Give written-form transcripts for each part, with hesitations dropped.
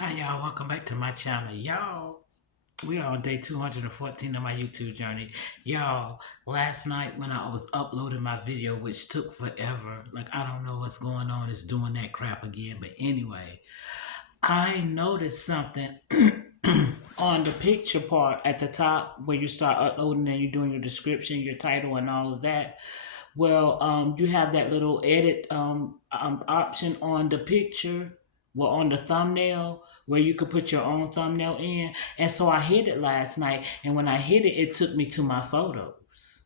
Hi y'all, welcome back to my channel. Y'all, we are on day 214 of my YouTube journey. Y'all, last night when I was uploading my video, which took forever, like I don't know what's going on, it's doing that crap again. But anyway, I noticed something on the picture part at the top where you start uploading and you're doing your description, your title, and all of that. Well, you have that little edit option on the picture, well, on the thumbnail, where you could put your own thumbnail in. And so I hit it last night, and when I hit it, it took me to my photos.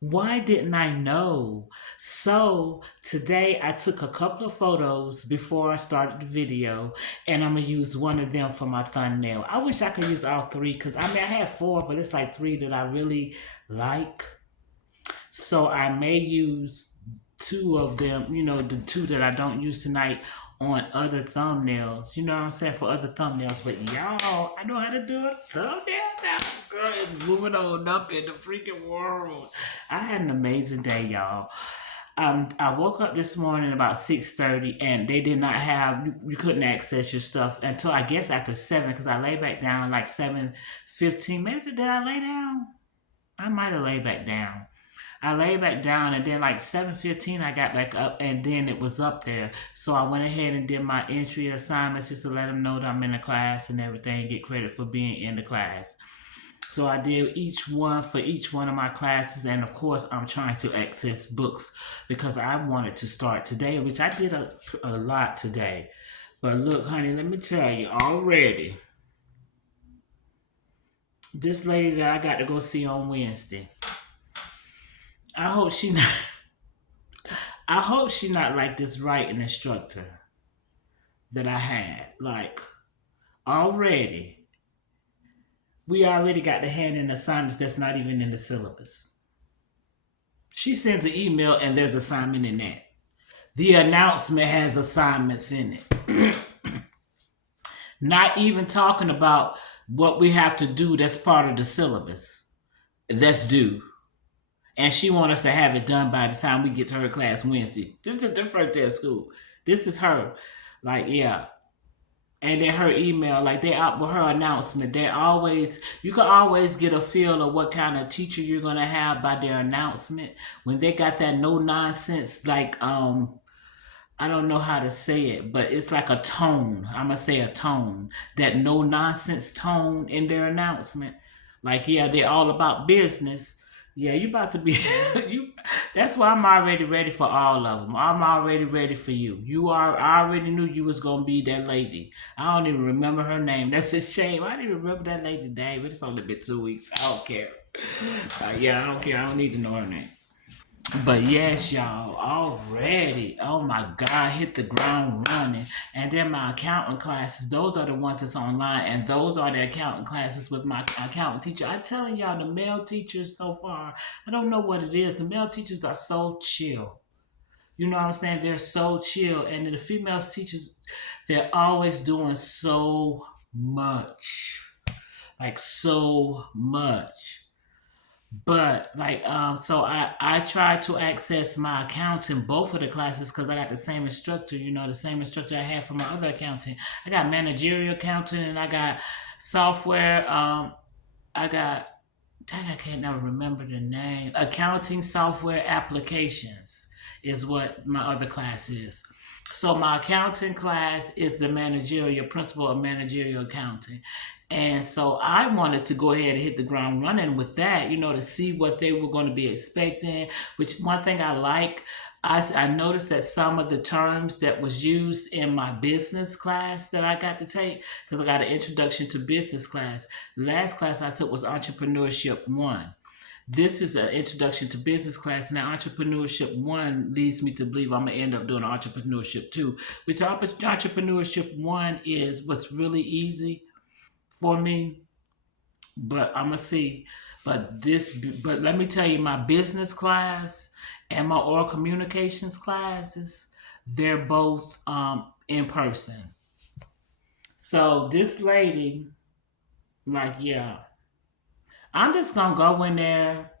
Why didn't I know? So today I took a couple of photos before I started the video, and I'm gonna use one of them for my thumbnail. I wish I could use all three because I mean I have four, but it's like three that I really like. So I may use two of them, the two that I don't use tonight on other thumbnails. You know what I'm saying? For other thumbnails. But y'all, I know how to do a thumbnail now. Girl, it's moving on up in the freaking world. I had an amazing day, y'all. I woke up this morning about 6:30, and they did not have you couldn't access your stuff until I guess after 7 because I lay back down like 7:15. Maybe did I lay down? I might have laid back down. I lay back down and then like 7:15 I got back up and then it was up there. So I went ahead and did my entry assignments just to let them know that I'm in the class and everything, get credit for being in the class. So I did each one for each one of my classes, and of course I'm trying to access books because I wanted to start today, which I did a lot today. But look, honey, let me tell you already, this lady that I got to go see on Wednesday, I hope she not I hope she not like this writing instructor that I had. Like already, we already got the hand in assignments that's not even in the syllabus. She sends an email and there's assignment in that. The announcement has assignments in it. Not even talking about what we have to do that's part of the syllabus. That's due. And she wants us to have it done by the time we get to her class Wednesday. This is the first day of school. This is her. Like, yeah. And then her email, like they out with her announcement, they always you can always get a feel of what kind of teacher you're gonna have by their announcement. When they got that no nonsense, like I don't know how to say it, but it's like a tone. I'm gonna say a tone. That no nonsense tone in their announcement. Like, yeah, they're all about business. Yeah, you about to be you. That's why I'm already ready for all of them. I'm already ready for you. I already knew you was gonna be that lady. I don't even remember her name. That's a shame. I didn't even remember that lady name. But it's only been 2 weeks. I don't care. Yeah, I don't care. I don't need to know her name. But yes, y'all, already, oh my God, hit the ground running. And then my accounting classes, those are the ones that's online, and those are the accounting classes with my accounting teacher. I'm telling y'all, the male teachers so far, I don't know what it is. The male teachers are so chill. You know what I'm saying? They're so chill. And the female teachers, they're always doing so much. Like so much. But like so I try to access my accounting both of the classes because I got the same instructor, the same instructor I had for my other accounting. I got managerial accounting and I got software. I got dang, I can't never remember the name. Accounting software applications is what my other class is. So my accounting class is the managerial principle of managerial accounting. And so I wanted to go ahead and hit the ground running with that, to see what they were going to be expecting. Which one thing I like, I noticed that some of the terms that was used in my business class that I got to take, because I got an introduction to business class. The last class I took was entrepreneurship one. This is an introduction to business class. Now, entrepreneurship one leads me to believe I'm gonna end up doing entrepreneurship two, which entrepreneurship one is what's really easy for me. But I'm gonna see. But let me tell you, my business class and my oral communications classes, they're both in person. So this lady, like, yeah, I'm just gonna go in there.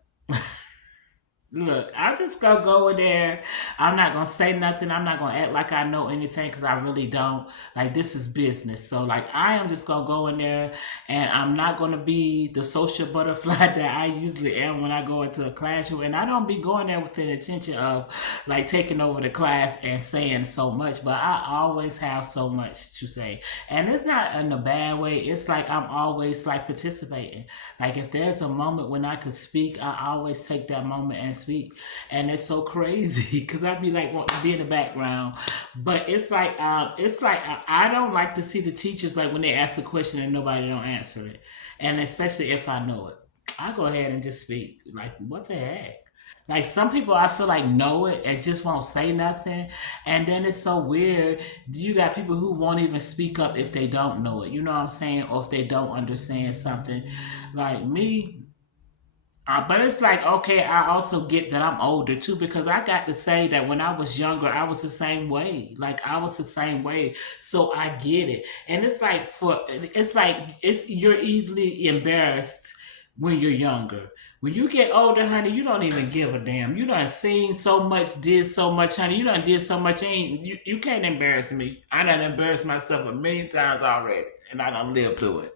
Look, I'm just gonna go in there. I'm not gonna say nothing. I'm not gonna act like I know anything because I really don't. Like this is business, so like I am just gonna go in there, and I'm not gonna be the social butterfly that I usually am when I go into a classroom. And I don't be going there with the intention of like taking over the class and saying so much, but I always have so much to say, and it's not in a bad way. It's like I'm always like participating. Like if there's a moment when I could speak, I always take that moment and speak. And it's so crazy because I'd be like want to be in the background, but it's like I don't like to see the teachers like when they ask a question and nobody don't answer it, and especially if I know it, I go ahead and just speak. Like what the heck? Like some people I feel like know it and just won't say nothing. And then it's so weird. You got people who won't even speak up if they don't know it. You know what I'm saying? Or if they don't understand something. Like me, but it's like, okay, I also get that I'm older too because I got to say that when I was younger, I was the same way. Like I was the same way. So I get it. And it's like it's you're easily embarrassed when you're younger. When you get older, honey, you don't even give a damn. You done seen so much, did so much, honey. You done did so much. You can't embarrass me. I done embarrassed myself a million times already, and I done lived through it.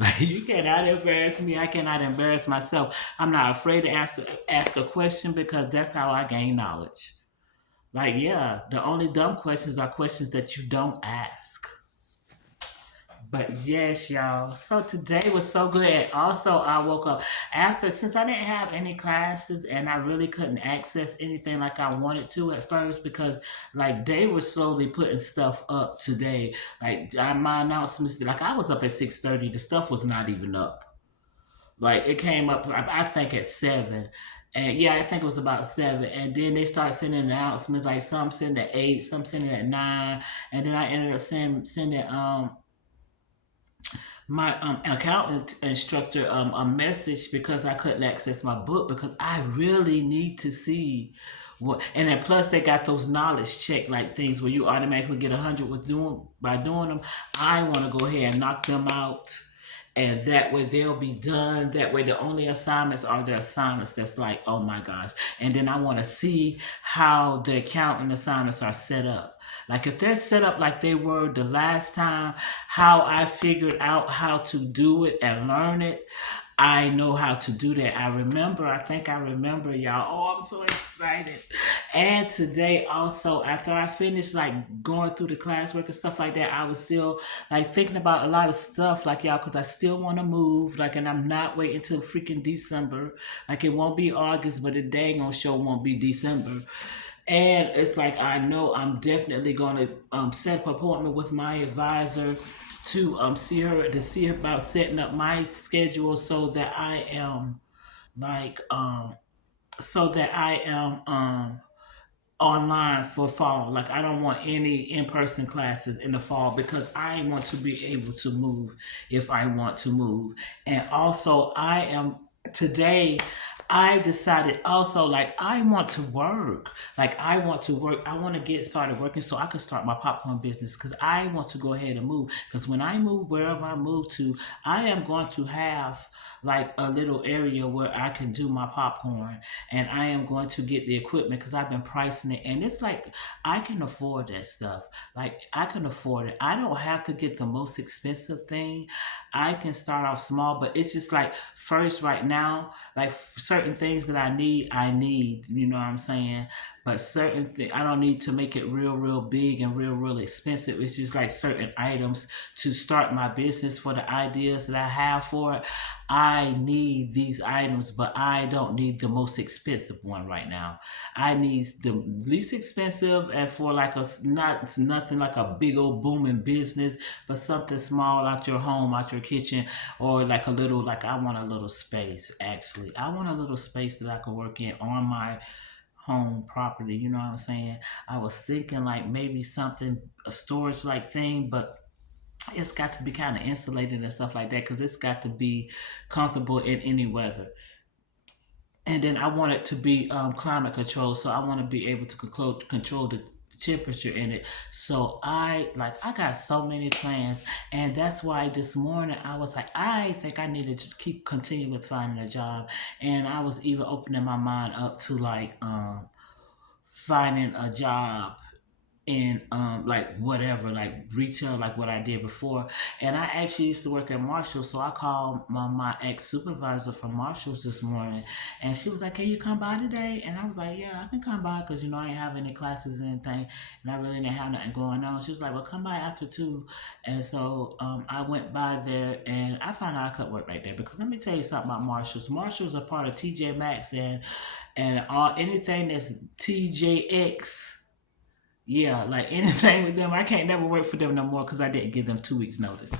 Like you cannot embarrass me. I cannot embarrass myself. I'm not afraid to ask a question because that's how I gain knowledge. Like yeah, the only dumb questions are questions that you don't ask. But yes, y'all. So today was so good. And also, I woke up after since I didn't have any classes and I really couldn't access anything like I wanted to at first because like they were slowly putting stuff up today. Like my announcements, like I was up at 6:30. The stuff was not even up. Like it came up, I think at 7. And yeah, I think it was about 7. And then they started sending announcements, like some sending at 8, some sending at 9. And then I ended up sending my accountant instructor a message because I couldn't access my book because I really need to see what. And then plus they got those knowledge check like things where you automatically get 100 with doing by doing them. I want to go ahead and knock them out, and that way they'll be done. That way the only assignments are the assignments that's like, oh my gosh. And then I want to see how the accounting assignments are set up. Like if they're set up like they were the last time, how I figured out how to do it and learn it, I know how to do that. I think I remember, y'all. Oh, I'm so excited. And today also, after I finished like going through the classwork and stuff like that, I was still like thinking about a lot of stuff like y'all because I still want to move. Like, and I'm not waiting until freaking December. Like it won't be August, but the dang on show won't be December. And it's like I know I'm definitely going to set up an appointment with my advisor to see her about setting up my schedule so that I am like so that I am online for fall. Like I don't want any in-person classes in the fall because I want to be able to move if I want to move. And also I am today I decided also like I want to work. Like I want to work. I want to get started working so I can start my popcorn business because I want to go ahead and move. Because when I move wherever I move to, I am going to have like a little area where I can do my popcorn, and I am going to get the equipment because I've been pricing it, and it's like I can afford that stuff. Like I can afford it. I don't have to get the most expensive thing. I can start off small, but it's just like first right now, like certain things that I need, I need. You know what I'm saying? But certain things I don't need to make it real, real big and real, real expensive. It's just like certain items to start my business for the ideas that I have for it. I need these items, but I don't need the most expensive one right now. I need the least expensive and for like not it's nothing like a big old booming business, but something small out your home, out your kitchen, or like a little like I want a little space actually. I want a little space that I can work in on my home property, you know what I'm saying? I was thinking like maybe something a storage like thing, but it's got to be kind of insulated and stuff like that because it's got to be comfortable in any weather. And then I want it to be climate control, so I want to be able to control the temperature in it. So I got so many plans, and that's why this morning I was like, I think I needed to keep continue with finding a job, and I was even opening my mind up to like finding a job in like whatever, like retail, like what I did before. And I actually used to work at Marshalls, so I called my ex supervisor from Marshalls this morning, and she was like, "Can you come by today?" And I was like, "Yeah, I can come by because I ain't have any classes or anything, and I really didn't have nothing going on." She was like, "Well, come by after 2." And so I went by there, and I found out I could work right there because let me tell you something about Marshalls. Marshalls are part of TJ Maxx, and all anything that's TJX. Yeah, like anything with them, I can't never work for them no more because I didn't give them 2 weeks notice.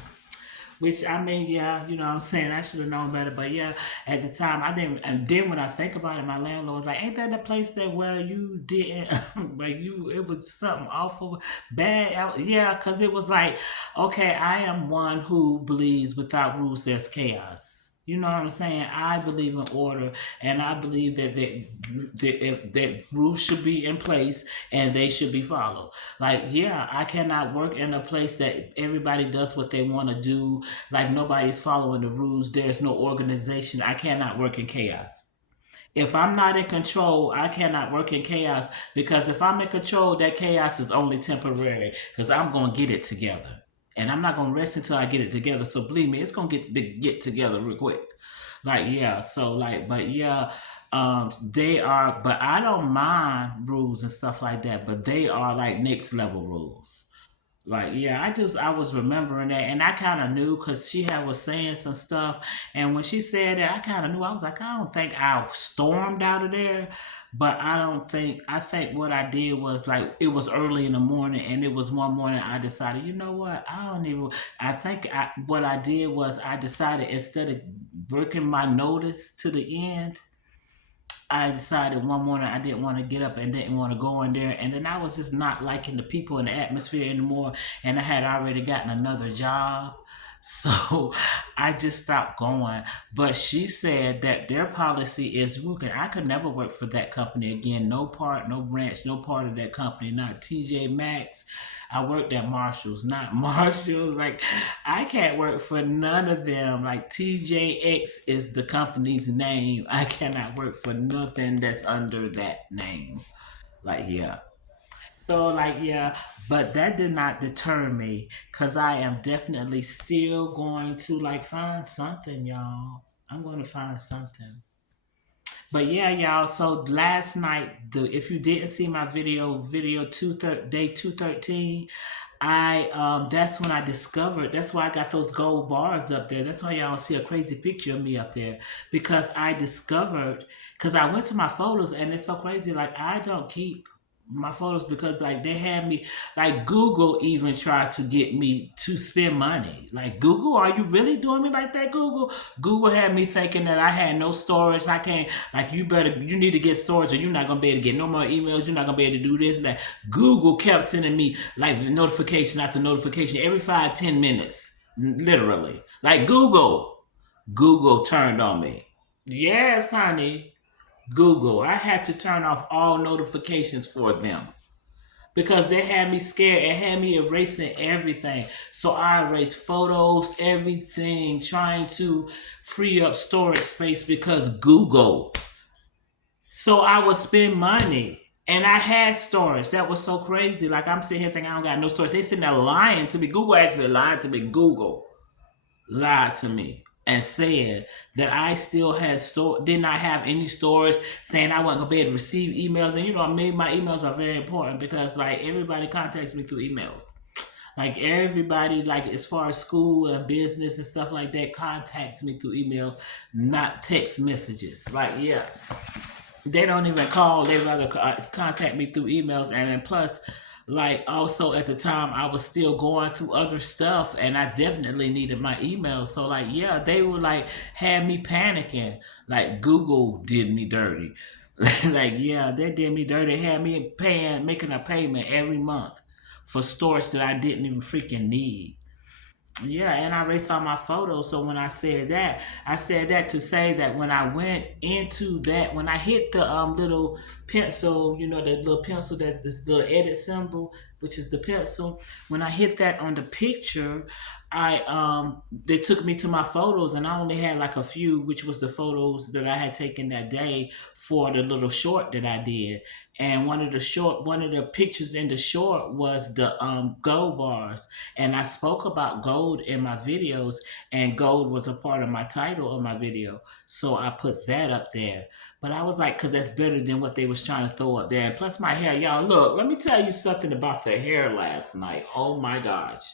Which I mean, yeah, you know what I'm saying? I should have known better. But yeah, at the time I didn't. And then when I think about it, my landlord was like, "Ain't that the place that where you didn't, like it was something awful, bad?" Yeah, because it was like, okay, I am one who believes without rules there's chaos. You know what I'm saying? I believe in order, and I believe that rules should be in place and they should be followed. Like, yeah, I cannot work in a place that everybody does what they want to do, like nobody's following the rules, there's no organization. I cannot work in chaos. If I'm not in control, I cannot work in chaos, because if I'm in control, that chaos is only temporary because I'm going to get it together. And I'm not going to rest until I get it together. So believe me, it's going to get together real quick. Like, yeah, so like, but yeah, they are, but I don't mind rules and stuff like that, but they are like next level rules. Like, yeah, I was remembering that, and I kind of knew because she had was saying some stuff, and when she said that, I kind of knew. I was like, I don't think I stormed out of there, but I think what I did was like it was early in the morning, and it was one morning I decided, you know what, I don't even. What I did was I decided instead of working my notice to the end, I decided one morning I didn't want to get up and didn't want to go in there. And then I was just not liking the people and the atmosphere anymore. And I had already gotten another job. So I just stopped going. But she said that their policy is working. I could never work for that company again. No part, no branch, no part of that company. Not TJ Maxx. I worked at Marshalls, not Marshalls. Like, I can't work for none of them. Like, TJX is the company's name. I cannot work for nothing that's under that name. Like, yeah. So, like, yeah, but that did not deter me because I am definitely still going to, like, find something, y'all. I'm going to find something. But yeah, y'all. So last night, if you didn't see my video day 213, I that's when I discovered. That's why I got those gold bars up there. That's why y'all see a crazy picture of me up there, because I discovered, because I went to my photos, and it's so crazy. Like, I don't keep my photos because like they had me, like Google even tried to get me to spend money. Like, Google, are you really doing me like that? Google had me thinking that I had no storage. I can't, like, you need to get storage or you're not gonna be able to get no more emails. You're not gonna be able to do this and that. Google kept sending me like notification after notification every 5-10 minutes, literally. Like, Google turned on me. Yes, honey. Google. I had to turn off all notifications for them because they had me scared. It had me erasing everything. So I erased photos, everything, trying to free up storage space because Google. So I would spend money. And I had storage. That was so crazy. Like, I'm sitting here thinking I don't got no storage. They sitting there lying to me. Google actually lied to me. Google lied to me and said that I still did not have any storage, saying I wasn't gonna be able to receive emails. And my emails are very important because like everybody contacts me through emails. Like, everybody, like as far as school and business and stuff like that, contacts me through email, not text messages. Like, yeah, they don't even call. They rather contact me through emails. And then plus, like, also at the time I was still going through other stuff, and I definitely needed my email. So like, yeah, they were like had me panicking. Like, Google did me dirty. Like, yeah, they did me dirty. Had me making a payment every month for storage that I didn't even freaking need. Yeah, and I erased all my photos. So when I said that to say that when I went into that, when I hit the little pencil, you know, the little pencil that's this little edit symbol, which is the pencil. When I hit that on the picture, I they took me to my photos, and I only had like a few, which was the photos that I had taken that day for the little short that I did. And one of the pictures in the short was the gold bars, and I spoke about gold in my videos, and gold was a part of my title of my video. So I put that up there. But I was like, because that's better than what they was trying to throw up there. And plus my hair, y'all, look, let me tell you something about the hair last night. Oh my gosh.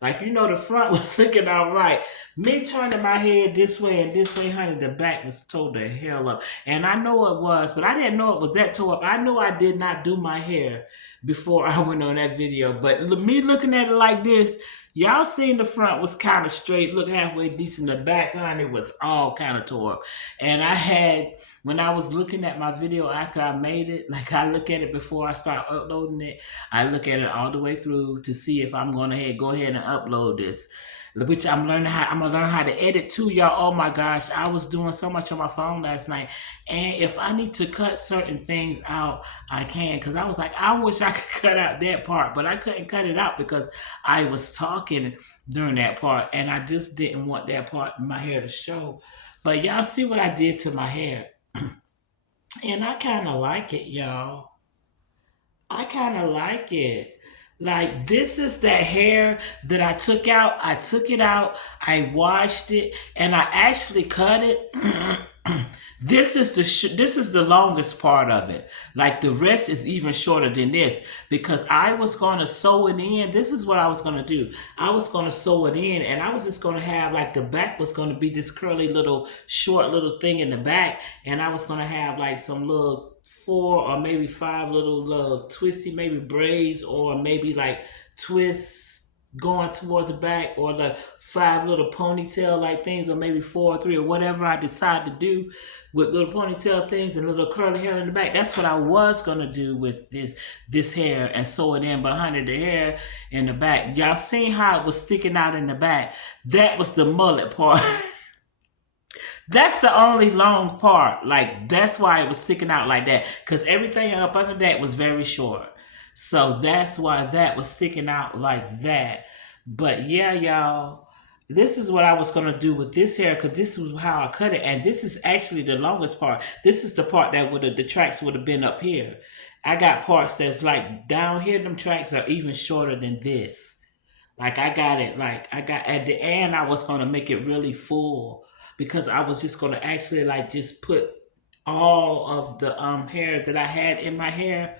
Like, you know, the front was looking all right. Me turning my head this way and this way, honey, the back was towed the hell up. And I know it was, but I didn't know it was that tore up. I know I did not do my hair before I went on that video. But me looking at it like this, y'all seen the front was kind of straight, look halfway decent. The back, honey, was all kind of tore up. And I had, when I was looking at my video after I made it, like I look at it before I start uploading it, I look at it all the way through to see if I'm going to go ahead and upload this. Which I'm gonna learn how to edit too, y'all. Oh my gosh, I was doing so much on my phone last night, and if I need to cut certain things out, I can. Cause I was like, I wish I could cut out that part, but I couldn't cut it out because I was talking during that part, and I just didn't want that part in my hair to show. But y'all see what I did to my hair, and I kind of like it, y'all. I kind of like it. Like, this is that hair that I took out. I took it out, I washed it, and I actually cut it. This is the longest part of it. Like, the rest is even shorter than this because I was going to sew it in. This is what I was going to do. I was going to sew it in, and I was just going to have, like, the back was going to be this curly little short little thing in the back, and I was going to have like some little 4 or maybe 5 little twisty maybe braids, or maybe like twists going towards the back, or the 5 little ponytail like things, or maybe 4 or 3, or whatever I decide to do with little ponytail things and little curly hair in the back. That's what I was gonna do with this hair, and sew it in behind the hair in the back. Y'all seen how it was sticking out in the back? That was the mullet part. That's the only long part. Like, that's why it was sticking out like that. Because everything up under that was very short. So that's why that was sticking out like that. But yeah, y'all, this is what I was going to do with this hair, because this is how I cut it. And this is actually the longest part. This is the part that would have, the tracks would have been up here. I got parts that's like down here. Them tracks are even shorter than this. Like, I got it, like I got at the end I was gonna make it really full, because I was just gonna actually like just put all of the hair that I had in my hair.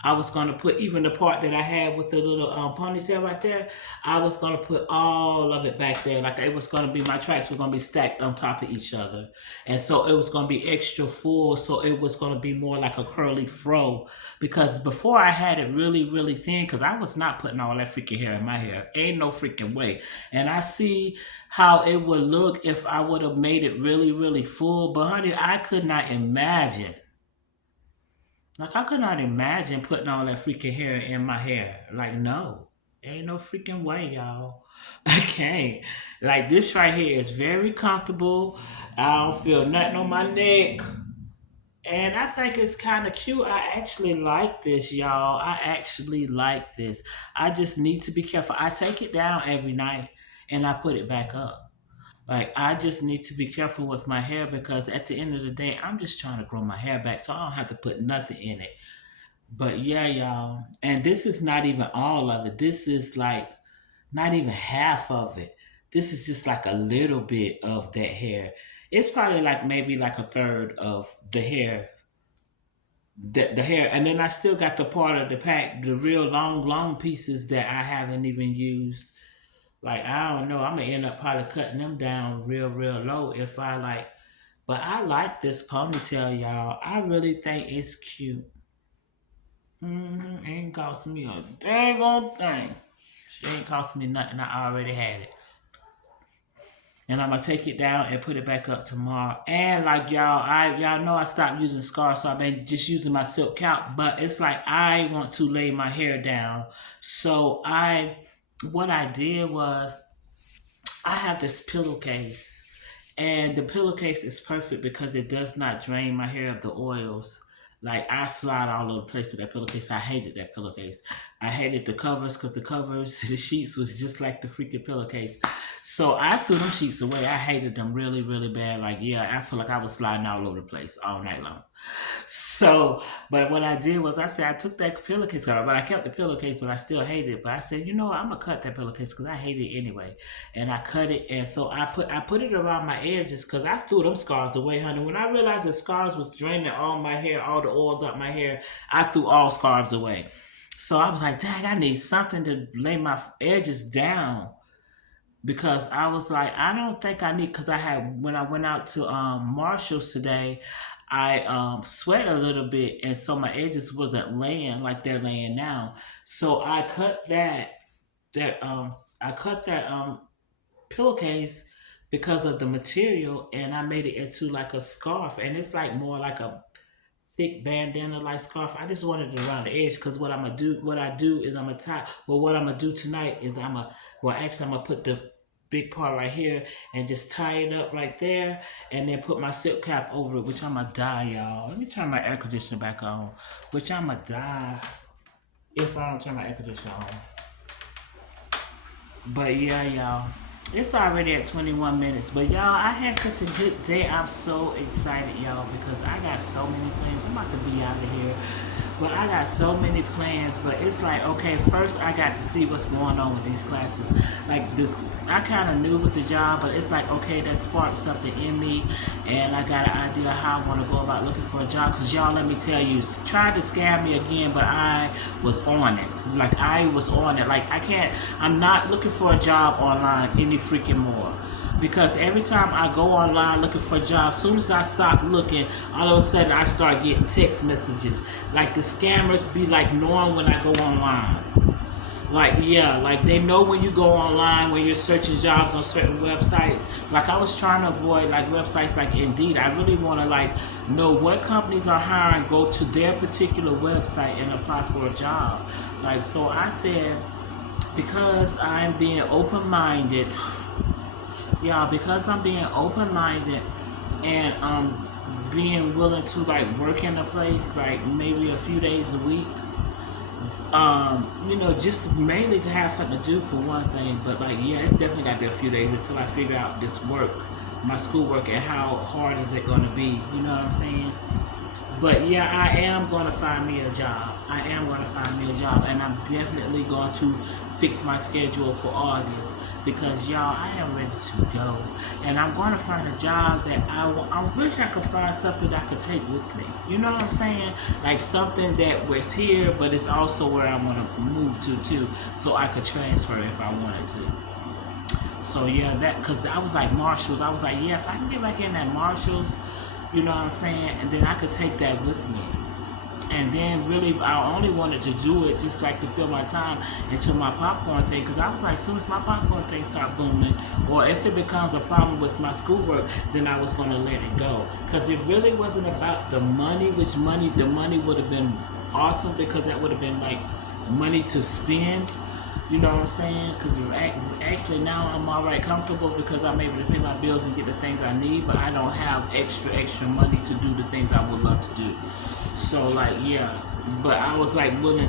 I was gonna put even the part that I had with the little ponytail right there. I was gonna put all of it back there. Like, it was gonna be, my tracks were gonna be stacked on top of each other, and so it was gonna be extra full. So it was gonna be more like a curly fro, because before I had it really really thin, because I was not putting all that freaking hair in my hair. Ain't no freaking way. And I see how it would look if I would have made it really really full. But honey, I could not imagine, like, I could not imagine putting all that freaking hair in my hair. Like, no. Ain't no freaking way, y'all. I can't. Like, this right here is very comfortable. I don't feel nothing on my neck. And I think it's kind of cute. I actually like this, y'all. I actually like this. I just need to be careful. I take it down every night and I put it back up. Like, I just need to be careful with my hair, because at the end of the day, I'm just trying to grow my hair back so I don't have to put nothing in it. But yeah, y'all. And this is not even all of it. This is like not even half of it. This is just like a little bit of that hair. It's probably like maybe like a third of the hair. The hair. And then I still got the part of the pack, the real long pieces that I haven't even used. Like, I don't know. I'm gonna end up probably cutting them down real low if I like. But I like this ponytail, y'all. I really think it's cute. Ain't cost me a dang old thing. She ain't cost me nothing. I already had it. And I'm gonna take it down and put it back up tomorrow. And like, y'all know I stopped using scarves, so I've been just using my silk cap. But it's like, I want to lay my hair down. So what I did was I have this pillowcase, and the pillowcase is perfect because it does not drain my hair of the oils. Like I slide all over the place with that pillowcase. I hated that pillowcase. I hated the covers because the covers, the sheets was just like the freaking pillowcase. So I threw them sheets away. I hated them really, really bad. Like yeah, I feel like I was sliding all over the place all night long. So, but what I did was I said I took that pillowcase out, but I kept the pillowcase, but I still hated it. But I said, you know what, I'm gonna cut that pillowcase because I hate it anyway, and I cut it, and so I put it around my edges because I threw them scarves away, honey. When I realized the scarves was draining all my hair, all the oils out my hair, I threw all scarves away. So I was like, dang, I need something to lay my edges down because I was like, I don't think I need because I had when I went out to Marshalls today, I sweat a little bit, and so my edges wasn't laying like they're laying now. So I cut that pillowcase because of the material, and I made it into like a scarf, and it's like more like a thick bandana like scarf. I just wanted it around the edge because what I do is I'm gonna tie. Well, what I'm gonna do tonight is I'm gonna put the big part right here and just tie it up right there, and then put my silk cap over it, which I'm gonna dye, y'all. Let me turn my air conditioner back on, which I'm gonna dye if I don't turn my air conditioner on. But yeah, y'all. It's already at 21 minutes. But y'all, I had such a good day. I'm so excited, y'all, because I got so many plans. I'm about to be out of here. But I got so many plans. But it's like, okay, first I got to see what's going on with these classes. I kind of knew with the job, but it's like, okay, that sparked something in me. And I got an idea how I want to go about looking for a job. Because y'all, let me tell you, tried to scam me again, but I was on it. Like, I was on it. Like, I'm not looking for a job online any freaking more, because every time I go online looking for a job, as soon as I stop looking, all of a sudden I start getting text messages. Like the scammers be like knowing when I go online. Like yeah, like they know when you go online, when you're searching jobs on certain websites. Like I was trying to avoid like websites like Indeed. I really want to like know what companies are hiring, go to their particular website and apply for a job. Like so I said, because I'm being open-minded, y'all, because I'm being open-minded and being willing to like work in a place like maybe a few days a week, just mainly to have something to do for one thing. But like, yeah, it's definitely got to be a few days until I figure out this work, my schoolwork, and how hard is it going to be. You know what I'm saying? But yeah, I am going to find me a job. I am going to find me a job, and I'm definitely going to fix my schedule for August because y'all, I am ready to go, and I'm going to find a job that I wish I could find something that I could take with me. You know what I'm saying? Like something that was here, but it's also where I want to move to too, so I could transfer if I wanted to. So yeah, that because I was like Marshalls. I was like, yeah, if I can get back in that Marshalls, you know what I'm saying, and then I could take that with me. And then really, I only wanted to do it just like to fill my time until my popcorn thing, because I was like, as soon as my popcorn thing start booming, or if it becomes a problem with my schoolwork, then I was going to let it go. Because it really wasn't about the money, the money would have been awesome because that would have been like money to spend. You know what I'm saying? Because actually now I'm alright comfortable because I'm able to pay my bills and get the things I need, but I don't have extra money to do the things I would love to do. So like yeah, but I was willing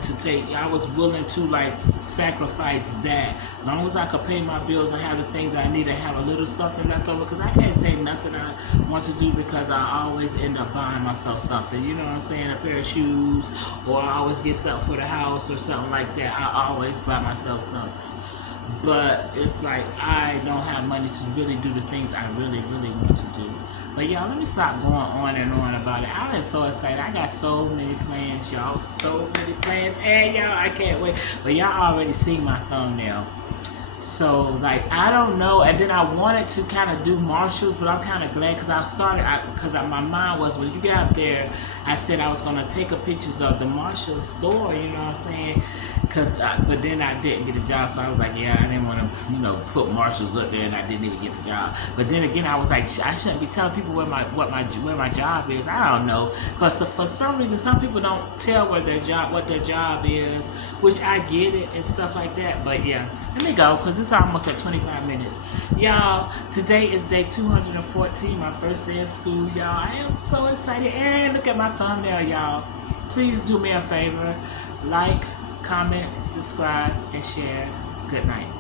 to like sacrifice that. As long as I could pay my bills and have the things I need and have a little something left over, because I can't say nothing I want to do because I always end up buying myself something. You know what I'm saying? A pair of shoes, or I always get something for the house or something like that. I always buy myself something. But it's like I don't have money to really do the things I really want to do. But y'all, let me stop going on and on about it. I'm so excited. I got so many plans, y'all. So many plans. And y'all, I can't wait. But y'all already seen my thumbnail. So like I don't know, and then I wanted to kind of do Marshalls, but I'm kind of glad because my mind was when you get out there, I said I was gonna take a pictures of the Marshalls store, you know what I'm saying? But then I didn't get a job, so I was like, yeah, I didn't want to, put Marshalls up there, and I didn't even get the job. But then again, I was like, I shouldn't be telling people where my job is. I don't know, because for some reason, some people don't tell what their job is, which I get it and stuff like that. But yeah, let me go. because it's almost at 25 minutes. Y'all, today is day 214, my first day of school, y'all. I am so excited. And look at my thumbnail, y'all. Please do me a favor. Like, comment, subscribe, and share. Good night.